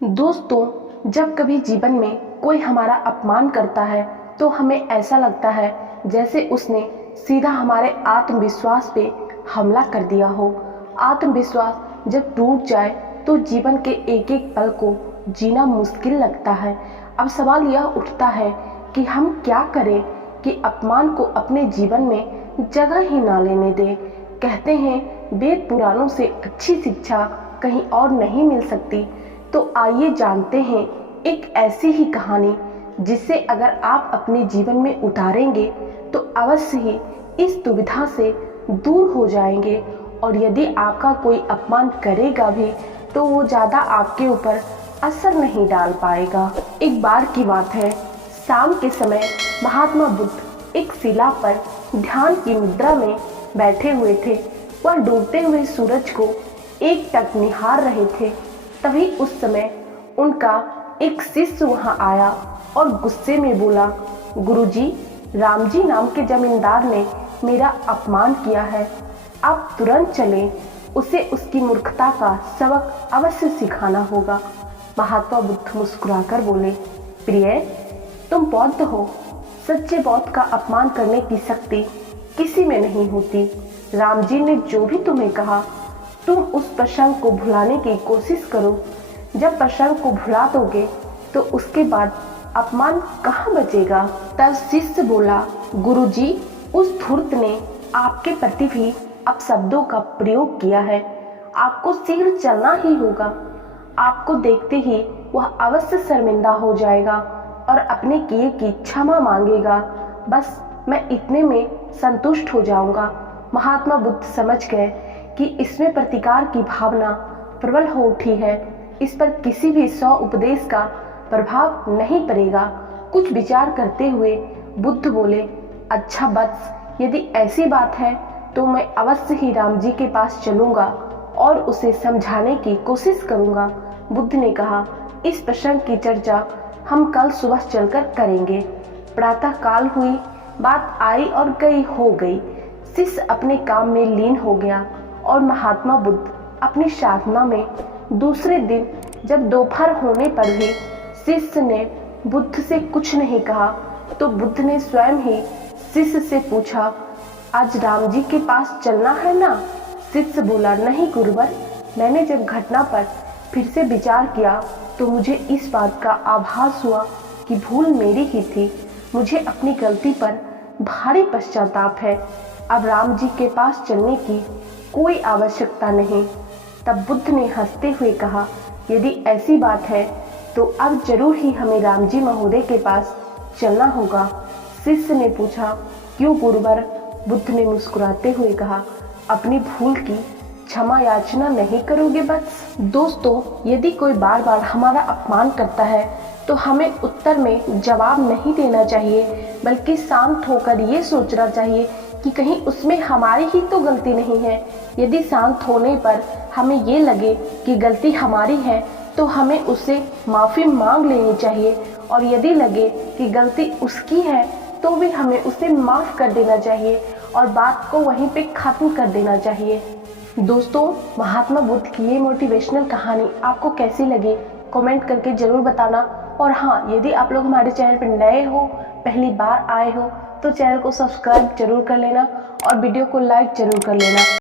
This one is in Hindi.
दोस्तों, जब कभी जीवन में कोई हमारा अपमान करता है तो हमें ऐसा लगता है जैसे उसने सीधा हमारे आत्मविश्वास पे हमला कर दिया हो। आत्मविश्वास जब टूट जाए तो जीवन के एक एक पल को जीना मुश्किल लगता है। अब सवाल यह उठता है कि हम क्या करें कि अपमान को अपने जीवन में जगह ही ना लेने दें। कहते हैं वेद पुराणों से अच्छी शिक्षा कहीं और नहीं मिल सकती। तो आइए जानते हैं एक ऐसी ही कहानी जिसे अगर आप अपने जीवन में उतारेंगे तो अवश्य ही इस दुविधा से दूर हो जाएंगे, और यदि आपका कोई अपमान करेगा भी तो वो ज़्यादा आपके ऊपर असर नहीं डाल पाएगा। एक बार की बात है, शाम के समय महात्मा बुद्ध एक शिला पर ध्यान की मुद्रा में बैठे हुए थे। वह डूबते हुए सूरज को एकटक निहार रहे थे। तभी उस समय उनका एक शिष्य वहां आया और गुस्से में बोला, गुरुजी, रामजी नाम के जमींदार ने मेरा अपमान किया है। आप तुरंत चलें, उसे उसकी मूर्खता का सबक अवश्य सिखाना होगा। महात्मा बुद्ध मुस्कुराकर बोले, प्रिय, तुम बौद्ध हो। सच्चे बौद्ध का अपमान करने की शक्ति किसी में नहीं होती। रामजी ने जो भी तुम्हें कहा, तुम उस प्रसंग को भुलाने की कोशिश करो। जब प्रसंग को भुला दोगे तो उसके बाद अपमान कहाँ बचेगा। तब शिष्य बोला, गुरुजी, उस धूर्त ने आपके प्रति भी अपशब्दों का प्रयोग किया है। आपको शीघ्र चलना ही होगा। आपको देखते ही वह अवश्य शर्मिंदा हो जाएगा और अपने किए की क्षमा मांगेगा। बस मैं इतने में संतुष्ट हो जाऊंगा। महात्मा बुद्ध समझ गए कि इसमें प्रतिकार की भावना प्रबल हो उठी है। इस पर किसी भी सौ उपदेश का प्रभाव नहीं पड़ेगा। कुछ विचार करते हुए बुद्ध बोले, अच्छा वत्स, यदि ऐसी बात है तो मैं अवश्य ही राम जी के पास चलूंगा और उसे समझाने की कोशिश करूंगा। बुद्ध ने कहा, इस प्रसंग की चर्चा हम कल सुबह चलकर करेंगे। प्रातः काल हुई, बात आई और गई हो गई। शिष्य अपने काम में लीन हो गया और महात्मा बुद्ध अपनी साधना में। दूसरे दिन जब दोपहर होने पर भी शिष्य ने बुद्ध से कुछ नहीं कहा तो बुद्ध ने स्वयं ही शिष्य से पूछा, आज राम जी के पास चलना है ना। शिष्य बोला, नहीं गुरुवर, मैंने जब घटना पर फिर से विचार किया तो मुझे इस बात का आभास हुआ कि भूल मेरी ही थी। मुझे अपनी गलती पर भारी पश्चाताप है। अब राम जी के पास चलने की कोई आवश्यकता नहीं। तब बुद्ध ने हंसते हुए कहा, यदि ऐसी बात है तो अब जरूर ही हमें राम जी महोदय के पास चलना होगा। शिष्य ने पूछा, क्यों गुरुवर। बुद्ध ने मुस्कुराते हुए कहा, अपनी भूल की क्षमा याचना नहीं करोगे बस। दोस्तों, यदि कोई बार बार हमारा अपमान करता है तो हमें उत्तर में जवाब नहीं देना चाहिए, बल्कि शांत होकर ये सोचना चाहिए कि कहीं उसमें हमारी ही तो गलती नहीं है। यदि शांत होने पर हमें ये लगे कि गलती हमारी है तो हमें उससे माफ़ी मांग लेनी चाहिए, और यदि लगे कि गलती उसकी है तो भी हमें उसे माफ़ कर देना चाहिए और बात को वहीं पे ख़त्म कर देना चाहिए। दोस्तों, महात्मा बुद्ध की ये मोटिवेशनल कहानी आपको कैसी लगी कमेंट करके ज़रूर बताना। और हाँ, यदि आप लोग हमारे चैनल पर नए हो, पहली बार आए हो, तो चैनल को सब्सक्राइब जरूर कर लेना और वीडियो को लाइक जरूर कर लेना।